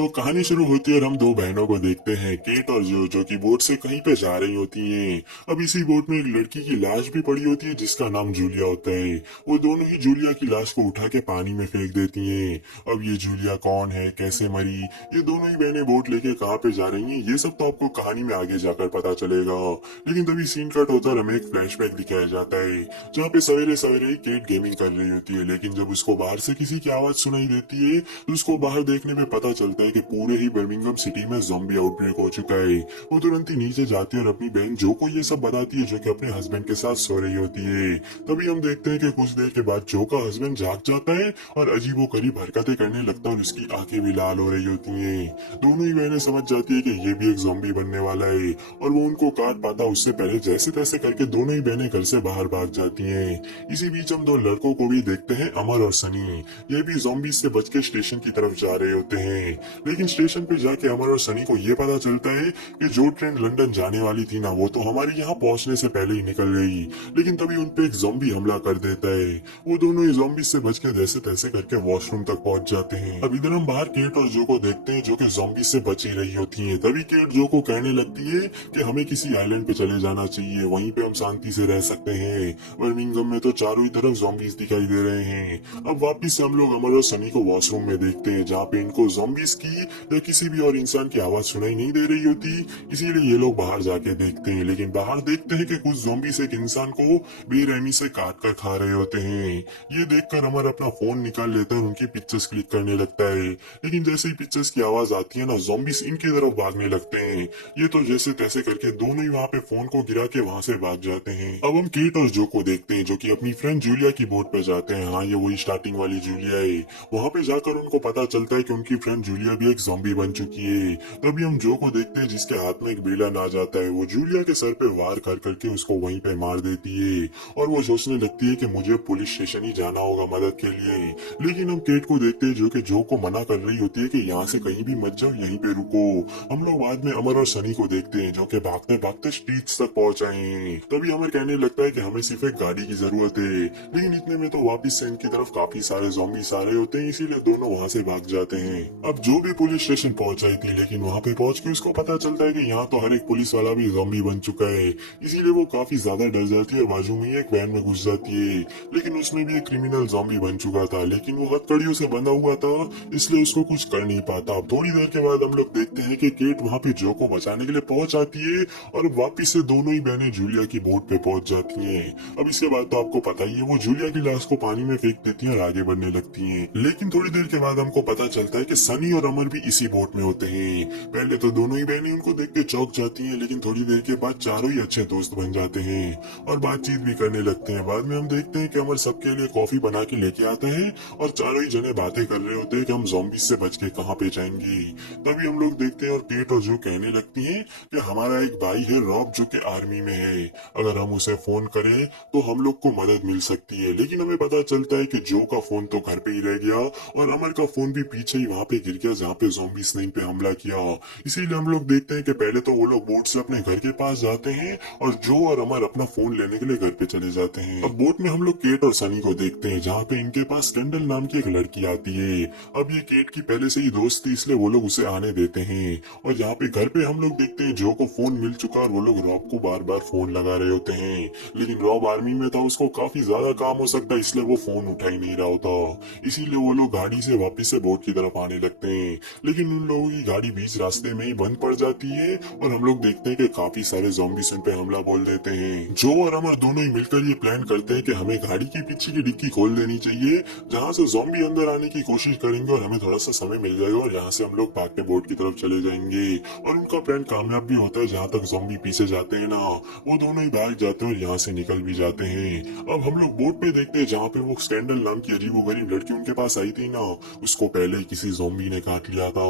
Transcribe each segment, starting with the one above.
तो कहानी शुरू होती है और हम दो बहनों को देखते हैं, केट और जो कि बोट से कहीं पे जा रही होती हैं। अब इसी बोट में एक लड़की की लाश भी पड़ी होती है जिसका नाम जूलिया होता है। वो दोनों ही जूलिया की लाश को उठा के पानी में फेंक देती हैं। अब ये जूलिया कौन है, कैसे मरी, ये दोनों ही बहनें बोट लेके कहाँ पे जा रही हैं, ये सब तो आपको कहानी में आगे जाकर पता चलेगा। लेकिन तभी सीन कट होता है और हमें एक फ्लैशबैक दिखाया जाता है जहाँ पे सवेरे सवेरे ही केट गेमिंग कर रही होती है। लेकिन जब उसको बाहर से किसी की आवाज सुनाई देती है तो उसको बाहर देखने में पता चलता है कि पूरे ही बर्मिंघम सिटी में ज़ॉम्बी आउटब्रेक हो चुका है। वो तुरंत ही नीचे जाती है और अपनी बहन जो को ये सब बताती है, जो कि अपने हस्बैंड के साथ सो रही होती है। तभी हम देखते हैं कि कुछ देर के बाद जो का हस्बैंड जाग जाता है और अजीबोगरीब हरकतें करने लगता है और उसकी आंखें भी लाल हो रही होती हैं। दोनों ही बहनें समझ जाती है कि ये भी एक ज़ॉम्बी बनने वाला है और वो उनको काट पाता उससे पहले जैसे तैसे करके दोनों ही बहनें घर से बाहर भाग जाती हैं। इसी बीच हम दो लड़कों को भी देखते हैं, अमर और सनी। ये भी ज़ॉम्बी से बच के स्टेशन की तरफ जा रहे होते हैं। लेकिन स्टेशन पे जाके अमर और सनी को ये पता चलता है कि जो ट्रेन लंदन जाने वाली थी ना, वो तो हमारे यहाँ पहुंचने से पहले ही निकल गई। लेकिन तभी उनपे एक ज़ॉम्बी हमला कर देता है। वो दोनों ही ज़ॉम्बी से बच के जैसे तैसे करके वॉशरूम तक पहुंच जाते हैं। अब इधर हम बाहर केट और जो को देखते हैं जो कि ज़ॉम्बी से बच ही रही होती है। तभी केट जो को कहने लगती है कि हमें किसी आइलैंड पे चले जाना चाहिए, वहीं पे हम शांति से रह सकते हैं। बर्मिंघम में तो चारों ही तरफ ज़ॉम्बीज दिखाई दे रहे हैं। अब वापिस से हम लोग अमर और सनी को वॉशरूम में देखते हैं जहाँ पे इनको ज़ॉम्बीज की या किसी भी और इंसान की आवाज सुनाई नहीं दे रही होती। इसीलिए ये लोग बाहर जाके देखते हैं। लेकिन बाहर देखते हैं कि कुछ ज़ॉम्बीज एक इंसान को बेरहमी से काट कर खा रहे होते हैं। ये देखकर अमर अपना फोन निकाल लेता है और उनकी पिक्चर्स क्लिक करने लगता है। लेकिन जैसे ही पिक्चर्स की आवाज आती है ना, ज़ॉम्बीज इनकी तरफ भागने लगते हैं। ये तो जैसे तैसे करके दोनों ही वहाँ पे फोन को गिरा के वहाँ से भाग जाते हैं। अब हम केट और जो को देखते हैं जो कि अपनी फ्रेंड जूलिया की बोट पे जाते हैं। हाँ, ये वही स्टार्टिंग वाली जूलिया है। वहाँ पे जाकर उनको पता चलता है कि उनकी फ्रेंड जूलिया भी एक ज़ॉम्बी बन चुकी है। तभी हम जो को देखते हैं जिसके हाथ में एक बेलन आ जाता है। वो जूलिया के सर पे वार कर करके उसको वहीं पे मार देती है और वो सोचने लगती है कि मुझे पुलिस स्टेशन ही जाना होगा मदद के लिए। लेकिन हम केट को देखते हैं जो कि जो को मना कर रही होती है कि यहाँ से कहीं भी मत जाओ, यहीं पे रुको। हम लोग बाद में अमर और सनी को देखते हैं जो कि भागते भागते स्ट्रीट्स तक पहुंच आए हैं। तभी अमर कहने लगता है कि हमें सिर्फ एक गाड़ी की जरूरत है। लेकिन इतने में तो वापिस से इनकी तरफ काफी सारे ज़ॉम्बीज आ रहे होते हैं, इसीलिए दोनों वहाँ से भाग जाते हैं। अब जो भी पुलिस स्टेशन पहुंच आई थी, लेकिन वहाँ पे पहुंच के उसको पता चलता है कि यहाँ तो हर एक पुलिस वाला भी ज़ॉम्बी बन चुका है। इसीलिए वो काफी ज्यादा डर जाती है और बाजू में ही एक वैन में घुस जाती है। लेकिन उसमें भी एक क्रिमिनल ज़ॉम्बी बन चुका था, लेकिन वो हथकड़ियों से बंधा हुआ था, इसलिए उसको कुछ कर नहीं पाता। अब थोड़ी देर के बाद हम लोग देखते हैं कि केट वहाँ पे जो को बचाने के लिए पहुंच आती है और वापिस से दोनों ही बहनें जूलिया की बोट पे पहुंच जाती हैं। अब इसके बाद तो आपको पता ही है, वो जूलिया की लाश को पानी में फेंक देती है और आगे बढ़ने लगती हैं। लेकिन थोड़ी देर के बाद हमको पता चलता है कि सनी और अमर भी इसी बोट में होते हैं। पहले तो दोनों ही बहनें उनको देख के चौंक जाती हैं, लेकिन थोड़ी देर के बाद चारों ही अच्छे दोस्त बन जाते हैं और बातचीत भी करने लगते हैं। बाद में हम देखते हैं कि अमर सबके लिए कॉफी बना के लेके आता है और चारों ही जने बातें कर रहे होते हैं कि हम ज़ॉम्बीज से बच के कहाँ पे जाएंगे। तभी हम लोग देखते हैं और केट और जो कहने लगती हैं कि हमारा एक भाई है रॉब जो कि आर्मी में है, अगर हम उसे फोन करें तो हम लोग को मदद मिल सकती है। लेकिन हमें पता चलता है कि जो का फोन तो घर पे ही रह गया और अमर का फोन भी पीछे ही वहाँ पे गिर गया जहाँ पे ज़ॉम्बीज ने इन पे हमला किया। इसीलिए हम लोग देखते हैं कि पहले तो वो लोग बोट से अपने घर के पास जाते हैं और जो और अमर अपना फोन लेने के लिए घर पे चले जाते हैं। अब बोट में हम लोग केट और सनी को देखते हैं जहाँ पे इनके पास कैंडल नाम की एक लड़की आती है। अब ये केट की पहले से ही दोस्त थी, इसलिए वो लोग उसे आने देते हैं। और यहाँ पे घर पे हम लोग देखते हैं जो को फोन मिल चुका और वो लोग रॉब को बार बार फोन लगा रहे होते हैं। लेकिन रॉब आर्मी में था, उसको काफी ज्यादा काम हो सकता है, इसलिए वो फोन उठा ही नहीं रहा होता। इसीलिए वो लोग गाड़ी से वापिस से बोट की तरफ आने लगते हैं। लेकिन उन लोगों की गाड़ी बीच रास्ते में ही बंद पड़ जाती है और हम लोग देखते हैं कि काफी सारे ज़ॉम्बीज उन पे हमला बोल देते हैं। जो और अमर दोनों ही मिलकर ये प्लान करते हैं कि हमें गाड़ी की पीछे की डिक्की खोल देनी चाहिए, जहाँ से ज़ॉम्बी अंदर आने की कोशिश करेंगे और हमें थोड़ा सा समय मिल जाएगा और यहाँ से हम लोग भाग के बोट की तरफ चले जाएंगे। और उनका प्लान कामयाब भी होता है। जहाँ तक ज़ॉम्बी पीछे जाते हैं ना, वो दोनों ही भाग जाते हैं और यहाँ से निकल भी जाते हैं। अब हम लोग बोट पे देखते हैं जहाँ पे वो स्कैंडल नाम की अजीबोगरीब लड़की उनके पास आई थी ना, उसको पहले ही किसी ज़ॉम्बी ने काट लिया था।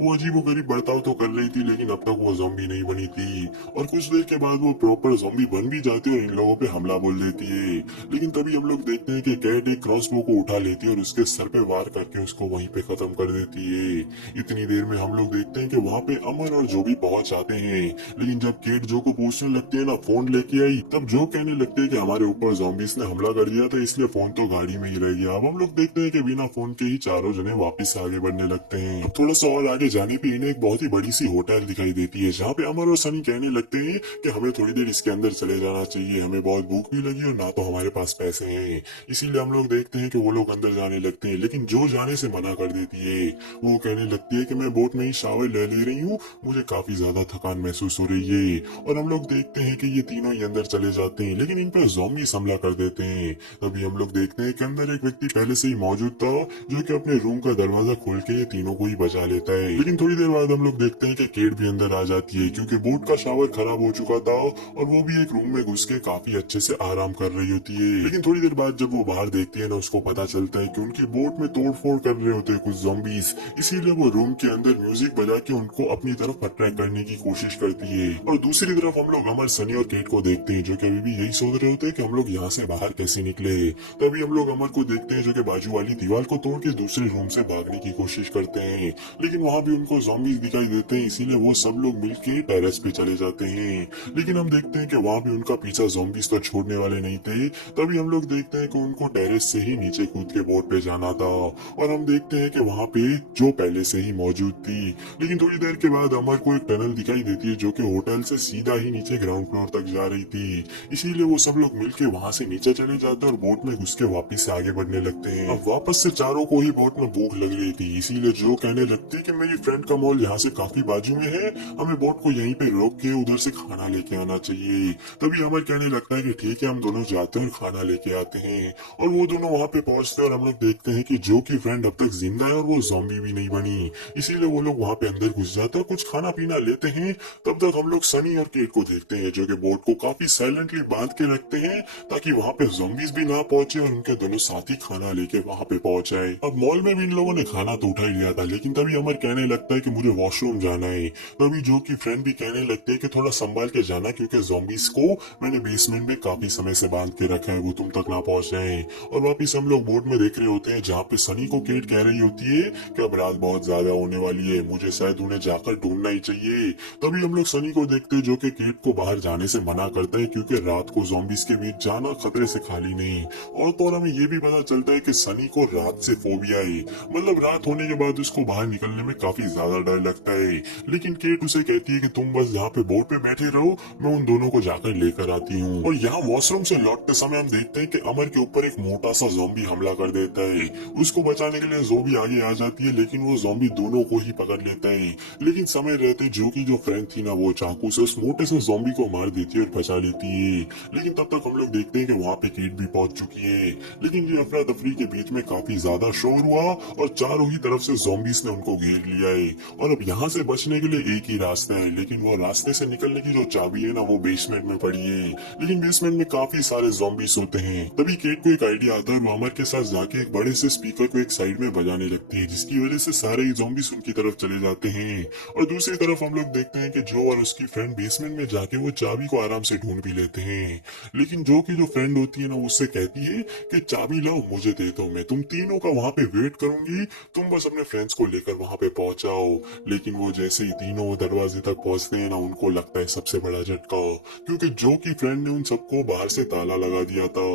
वो अजीबोगरीब बर्ताव तो कर रही थी, लेकिन अब तक वो ज़ॉम्बी नहीं बनी थी। और कुछ देर के बाद वो प्रॉपर ज़ॉम्बी बन भी जाती है और इन लोगों पे हमला बोल देती है। लेकिन तभी हम लोग देखते हैं कि कैट एक क्रॉसबो को उठा लेती है और उसके सर पे वार करके उसको वहीं पे खत्म कर देती है। इतनी देर में हम लोग देखते हैं कि वहाँ पे अमर और जो भी पहुंच आते हैं। लेकिन जब केट जो को पूछने लगती है ना फोन लेके आई, तब जो कहने लगते हैं कि हमारे ऊपर ज़ॉम्बीज ने हमला कर दिया था, इसलिए फोन तो गाड़ी में ही रह गया। अब हम लोग देखते हैं कि बिना फोन के ही चारों जने वापिस आगे बढ़ने लगते हैं। अब थोड़ा सा और आगे जाने पे इन्हें एक बहुत ही बड़ी सी होटल दिखाई देती है, जहाँ पे अमर और सनी कहने लगते हैं कि हमें थोड़ी देर इसके अंदर चले जाना चाहिए, हमें बहुत भूख भी लगी और ना तो हमारे पास पैसे हैं। इसीलिए हम लोग देखते हैं कि वो लोग अंदर जाने लगते हैं, लेकिन जो जाने से मना कर देती है। वो कहने लगती है कि मैं बोट में ही शावर ले रही हूँ, मुझे काफी ज्यादा थकान महसूस हो रही है। और हम लोग देखते हैं कि ये तीनों ही अंदर चले जाते हैं, लेकिन इन पर ज़ॉम्बीज़ हमला कर देते हैं। तभी हम लोग देखते हैं कि अंदर एक व्यक्ति पहले से ही मौजूद था, जो कि अपने रूम का दरवाजा खोल के ये तीनों को ही बचा लेता है। लेकिन थोड़ी देर बाद हम लोग देखते हैं कि केट भी अंदर आ जाती है, क्योंकि बोट का शावर खराब हो चुका था और वो भी एक रूम में घुस के काफी अच्छे से आराम कर रही होती है। लेकिन थोड़ी देर बाद जब वो बाहर देखती है ना, उसको पता चलता है कि उनकी बोट में तोड़फोड़ कर रहे होते हैं कुछ ज़ॉम्बीज़। इसीलिए वो रूम के अंदर म्यूजिक बजा के उनको अपनी तरफ अट्रैक्ट करने की कोशिश करती है। और दूसरी तरफ हम लोग अमर, सनी और केट को देखते हैं, जो कि अभी भी यही सोच रहे होते हैं कि हम लोग यहाँ से बाहर कैसे निकले। तभी हम लोग अमर को देखते हैं, जो कि बाजू वाली दीवार को तोड़ के दूसरे रूम से भागने की कोशिश करते हैं, लेकिन वहाँ भी उनको ज़ॉम्बीज़ दिखाई देते हैं। इसीलिए वो सब लोग मिलके टेरेस पे चले जाते हैं, लेकिन हम देखते हैं कि वहाँ भी उनका पीछा ज़ॉम्बीज़ तो छोड़ने वाले नहीं थे। तभी हम लोग देखते हैं कि उनको टेरेस से ही नीचे कूद के बोट पे जाना था, और हम देखते हैं कि वहाँ पे जो पहले से ही मौजूद थी। लेकिन थोड़ी देर के बाद अमर को एक टनल दिखाई देती है, जो कि होटल से सीधा ही नीचे ग्राउंड फ्लोर तक जा रही थी। इसीलिए वो सब लोग मिलके वहाँ से नीचे चले जाते हैं और बोट में घुस के वापिस से आगे बढ़ने लगते हैं। अब वापस से चारों को ही बोट में भूख लग रही थी, इसीलिए जो कहने लगती है कि मेरी फ्रेंड का मॉल यहाँ से काफी बाजू में है, हमें बोट को यहीं पे रोक के उधर से खाना लेके आना चाहिए। तभी अमर कहने लगता है कि ठीक है, हम दोनों जाते हैं और खाना लेके आते हैं। और वो दोनों वहाँ पे पहुंचते हैं और हम लोग देखते हैं कि जो की फ्रेंड अब तक जिंदा है और वो ज़ॉम्बी भी नहीं बनी। इसीलिए वो लोग वहाँ पे अंदर घुस जाते हैं, कुछ खाना पीना लेते हैं। तब तक हम लोग सनी और केट को देखते हैं, जो कि बोट को काफी साइलेंटली बांध के रखते हैं, ताकि वहाँ पे ज़ॉम्बीज़ भी ना पहुंचे और उनके दोनों साथी खाना लेके वहाँ पे पहुंच जाए। अब मॉल में भी इन लोगों ने खाना तो उठा ही लिया था, लेकिन तभी अमर कहने लगता है कि मुझे वॉशरूम जाना है। तभी जो की फ्रेंड भी कहने लगते है कि थोड़ा संभाल के जाना, क्योंकि ज़ॉम्बीज़ को मैंने बेसमेंट में काफी समय से बांध के रखा है, वो तुम तक ना पहुंच जाए। और वापिस हम लोग बोट में देख रहे होते हैं, जहाँ पे सनी को केट कह रही होती है कि अब रात बहुत ज्यादा होने वाली है, मुझे शायद उन्हें जाकर ढूंढना ही चाहिए। तभी हम लोग सनी को देखते हैं, जो कि केट को बाहर जाने से मना करता है, क्योंकि रात को ज़ॉम्बीज़ के बीच जाना खतरे से खाली नहीं। और तो और हमें ये भी पता चलता है कि सनी को रात से फोबिया है, मतलब रात होने के बाद उसको बाहर निकलने में काफी ज्यादा डर लगता है। लेकिन केट उसे कहती है कि तुम बस यहाँ पे बोट पे बैठे रहो, मैं उन दोनों को जाकर लेकर आती हूँ। और यहाँ वॉशरूम से लौटते समय हम देखते हैं कि अमर के ऊपर एक मोटा सा ज़ॉम्बी हमला कर देता है। उसको बचाने के लिए ज़ॉम्बी आगे आ जाती है, लेकिन वो ज़ॉम्बी दोनों को ही पकड़ लेता है। लेकिन समय रहते जो फ्रेंड थी ना, वो चाकू से उस मोटे से ज़ॉम्बी को मार देती है और बचा लेती है। लेकिन तब तक हम लोग देखते हैं कि वहाँ पे केट भी पहुंच चुकी है। लेकिन ये अफरा तफरी के बीच में काफी ज्यादा शोर हुआ और चारों ही तरफ से ज़ॉम्बीज़ ने उनको घेर लिया है। और अब यहाँ से बचने के लिए एक ही रास्ता है, लेकिन वो रास्ते से निकलने की जो चाबी है ना, वो बेसमेंट में पड़ी है। लेकिन बेसमेंट में काफी सारे ज़ॉम्बीज़ होते हैं। तभी केट को एक आइडिया आता है, वो अमर के साथ जाके एक बड़े से स्पीकर को एक साइड में बजाने लगती है, जिसकी वजह से सारे ही ज़ॉम्बीज़ उनकी तरफ चले जाते हैं। और दूसरी तरफ हम लोग देखते हैं कि जो और उसकी फ्रेंड बेसमेंट में जाके वो चाबी को आराम से ढूंढ भी लेते हैं। लेकिन जो की जो फ्रेंड होती है ना, उससे कहती है कि चाबी लाओ, मुझे दे दो, मैं तुम तीनों का वहाँ पे वेट करूंगी, तुम बस अपने फ्रेंड्स को लेकर वहाँ पे पहुंचाओ। लेकिन वो जैसे ही तीनों वो दरवाजे तक पहुंचते हैं ना, उनको लगता है सबसे बड़ा झटका, क्योंकि जो की फ्रेंड ने उन सबको बाहर से ताला लगा दिया था।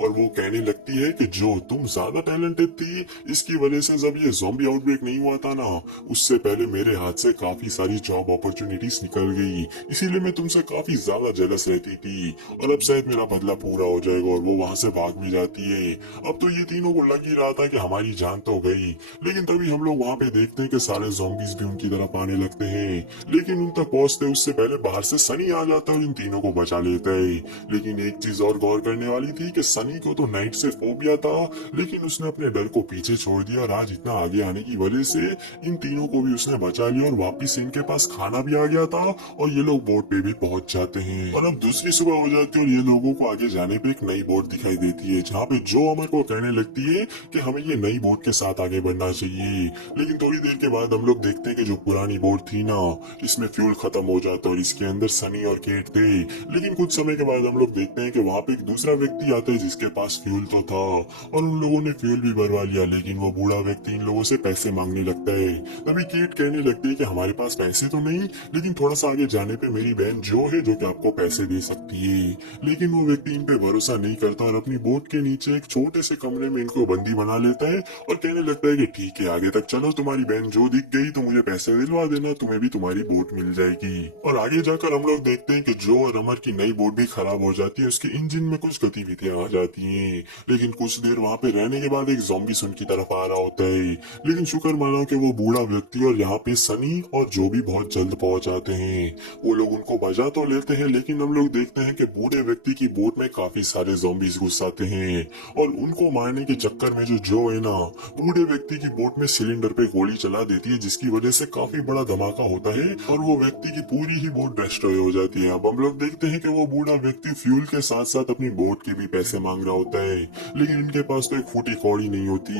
और वो कहने लगती है कि जो तुम ज्यादा टैलेंटेड थी, इसकी वजह से जब ये ज़ॉम्बी आउटब्रेक नहीं हुआ था ना, उससे पहले मेरे हाथ से काफी सारी जॉब अपॉर्चुनिटीज निकल गई, इसीलिए मैं तुमसे काफी ज्यादा जेलस रहती थी, और अब शायद मेरा बदला पूरा हो जाएगा। और वो वहाँ से भाग भी जाती है। अब तो ये तीनों को लग ही रहा था कि हमारी जान तो गई। लेकिन तभी हम लोग वहाँ पे देखते हैं कि सारे ज़ॉम्बीज़ भी उनकी तरफ आने लगते हैं। लेकिन उन तक पहुँचते उससे पहले बाहर से सनी आ जाता है और इन तीनों को बचा लेता है। लेकिन एक चीज और गौर करने वाली थी कि सनी को तो नाइट से फोबिया था, लेकिन उसने अपने डर को पीछे छोड़ दिया और आज इतना आगे आने की वजह से इन तीनों को भी उसने बचा लिया और वापिस इनके पास खाना भी आ गया था और ये लोग बोट पे भी पहुंच जाते हैं। और अब दूसरी सुबह हो जाती है और ये लोगों को आगे जाने पे एक नई बोट दिखाई देती है, जहाँ पे जो अमर को कहने लगती है कि हमें ये नई बोट के साथ आगे बढ़ना चाहिए। लेकिन थोड़ी देर के बाद हम लोग देखते हैं कि जो पुरानी बोट थी ना, इसमें फ्यूल खत्म हो जाता है और इसके अंदर सनी और केट थे। लेकिन कुछ समय के बाद हम लोग देखते हैं कि वहाँ पे एक दूसरा व्यक्ति आता है जिसके पास फ्यूल तो था और उन लोगों ने फ्यूल भी भरवा लिया। लेकिन वो बूढ़ा व्यक्ति इन लोगों से पैसे मांगने लगता है। तभी केट कहने लगती है कि हमारे पास पैसे तो नहीं, लेकिन थोड़ा सा आगे जाने पे मेरी बहन जो है जो कि आपको पैसे दे सकती है। लेकिन वो व्यक्ति इन पे भरोसा नहीं करता और अपनी बोट के नीचे एक छोटे से कमरे में इनको बंदी बना लेता है और कहने लगता है कि ठीक है, आगे तक चलो तुम्हारी बहन जो दिख गई तो मुझे पैसे दिलवा देना, तुम्हें भी तुम्हारी बोट मिल जाएगी। और आगे जाकर हम लोग देखते हैं कि जो और अमर की नई बोट भी खराब हो जाती है, उसके इंजन में कुछ गतिविधियां आ जाती हैं। लेकिन कुछ देर वहां पे रहने के बाद एक ज़ॉम्बी उनकी तरफ आ रहा होता है। लेकिन शुक्र मानो कि वो बूढ़ा व्यक्ति और यहाँ पे सनी और जो भी बहुत जल्द पहुंच जाते हैं। वो लोग उनको बचा तो लेते हैं, लेकिन हम लोग देखते हैं कि बूढ़े व्यक्ति की बोट में काफी सारे ज़ॉम्बीज घुस आते हैं। और उनको मारने के चक्कर में जो है ना, बूढ़े व्यक्ति की बोट में सिलेंडर पे गोली चला देती है, जिसकी वजह से काफी बड़ा धमाका होता है और वो व्यक्ति की पूरी ही बोट डिस्ट्रॉय हो जाती है। अब हम लोग देखते हैं कि वो बूढ़ा व्यक्ति फ्यूल के साथ साथ अपनी बोट के भी पैसे मांग रहा होता है, लेकिन इनके पास तो एक फूटी कौड़ी नहीं होती।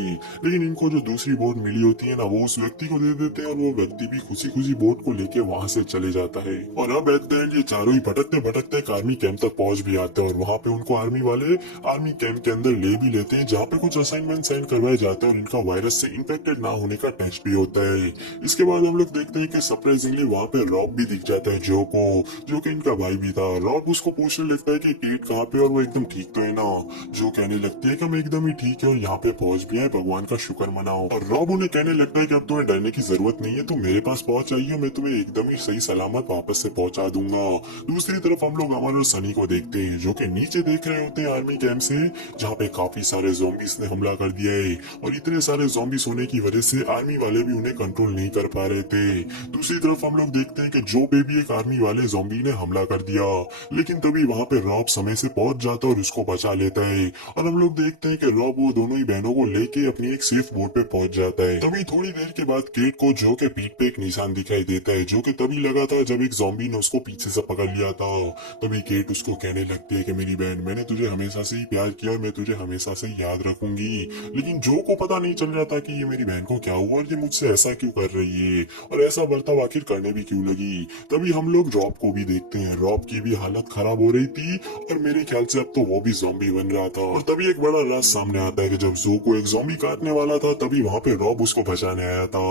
लेकिन इनको जो दूसरी बोट मिली होती है ना, वो उस व्यक्ति को दे देते हैं और वो व्यक्ति भी खुशी खुशी बोट को लेके वहां से चले जाता है। और अब एट द एंड ये चारों ही भटकते भटकते एक आर्मी कैंप तक पहुंच भी आते हैं और वहां पे उनको आर्मी वाले आर्मी कैंप के अंदर ले भी लेते हैं, जहाँ पे कुछ असाइनमेंट साइन करवाए जाते हैं और इनका वायरस से इन्फेक्टेड ना होने का टेस्ट भी होता है। इसके बाद हम लोग देखते हैं कि सरप्राइजिंगली वहाँ पे रॉब भी दिख जाता है जो को, जो कि इनका भाई भी था। रॉब उसको पूछने लगता है कि केट कहाँ पे, और वो एकदम ठीक तो है ना। जो कहने लगती है कि हम एकदम ही ठीक है और यहाँ पे पहुंच भी आए, भगवान का शुक्र मनाओ। और रॉब उन्हें कहने लगता है कि अब तुम्हें डरने की जरूरत नहीं है, तुम मेरे पास पहुंच आइए, मैं तुम्हें एकदम ही सही सलामत वापस से पहुंचा दूंगा। दूसरी तरफ हम लोग अमर और सनी को देखते हैं, जो कि नीचे देख रहे होते हैं आर्मी कैंप से, जहाँ पे काफी सारे ज़ॉम्बीज ने हमला कर दिया है। और इतने सारे ज़ॉम्बीज होने की वजह से आर्मी वाले भी उन्हें कंट्रोल नहीं कर पा रहे थे। दूसरी तरफ हम लोग देखते हैं कि जो पे भी एक आर्मी वाले ज़ॉम्बी ने हमला कर दिया, लेकिन तभी वहाँ पे रॉब समय से पहुंच जाता है और उसको बचा लेता है। और हम लोग देखते हैं कि रॉब वो दोनों ही बहनों को लेके अपनी एक सेफ बोट पे पहुंच जाता है। तभी थोड़ी देर के बाद केट को जो के पीठ पे एक निशान दिखाई देता है, जो कि तभी लगा था जब एक ज़ॉम्बी ने उसको पीछे से पकड़ लिया था। तभी केट उसको कहने लगती है कि मेरी बहन, मैंने तुझे हमेशा से ही प्यार किया और मैं तुझे हमेशा से ही याद रखूंगी। लेकिन जो को पता नहीं चल जाता कि ये मेरी बहन को क्या हुआ और ये मुझसे ऐसा क्यों कर रही है और ऐसा बर्ताव आखिर करने भी क्यों लगी। तभी हम लोग रॉब को भी देखते हैं। रॉब की भी हालत खराब हो रही थी और मेरे ख्याल से अब तो वो भी ज़ॉम्बी बन रहा था। और तभी एक बड़ा राज सामने आता है कि जब जो को एक ज़ॉम्बी काटने वाला था, तभी वहाँ पे रॉब उसको बचाने आया था।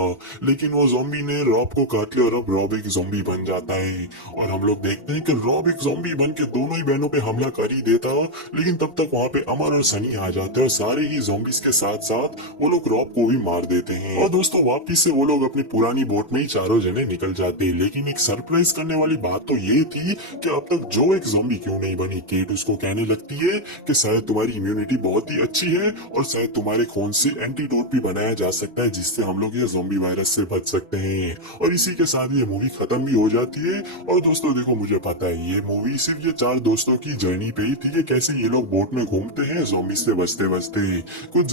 लेकिन वो ज़ॉम्बी ने रॉब को काट लिया और अब रॉब एक ज़ॉम्बी बन जाता है। और हम लोग देखते हैं कि रॉब एक ज़ॉम्बी बन के दोनों ही बहनों पे हमला कर ही देता, लेकिन तब तक वहाँ पे अमर और सनी आ जाते हैं और सारे ही ज़ॉम्बीज के साथ साथ वो लोग रॉब को भी मार देते हैं। और दोस्तों वापिस से वो लोग अपनी पुरानी बोट में ही चारों जने निकल जाते हैं। लेकिन एक सरप्राइज करने वाली बात तो ये थी कि अब तक जो एक ज़ॉम्बी क्यों नहीं बनी। केट उसको कहने लगती है कि शायद तुम्हारी इम्यूनिटी बहुत ही अच्छी है और शायद तुम्हारे खून से एंटीडोट भी बनाया जा सकता है, जिससे हम लोग ये ज़ॉम्बी वायरस से बच सकते हैं। और इसी के साथ ये मूवी खत्म भी हो जाती है। और दोस्तों देखो, मुझे पता है ये मूवी सिर्फ ये चार दोस्तों की जर्नी पे ही थी कि कैसे ये लोग बोट में घूमते हैं ज़ॉम्बी से बचते बचते। कुछ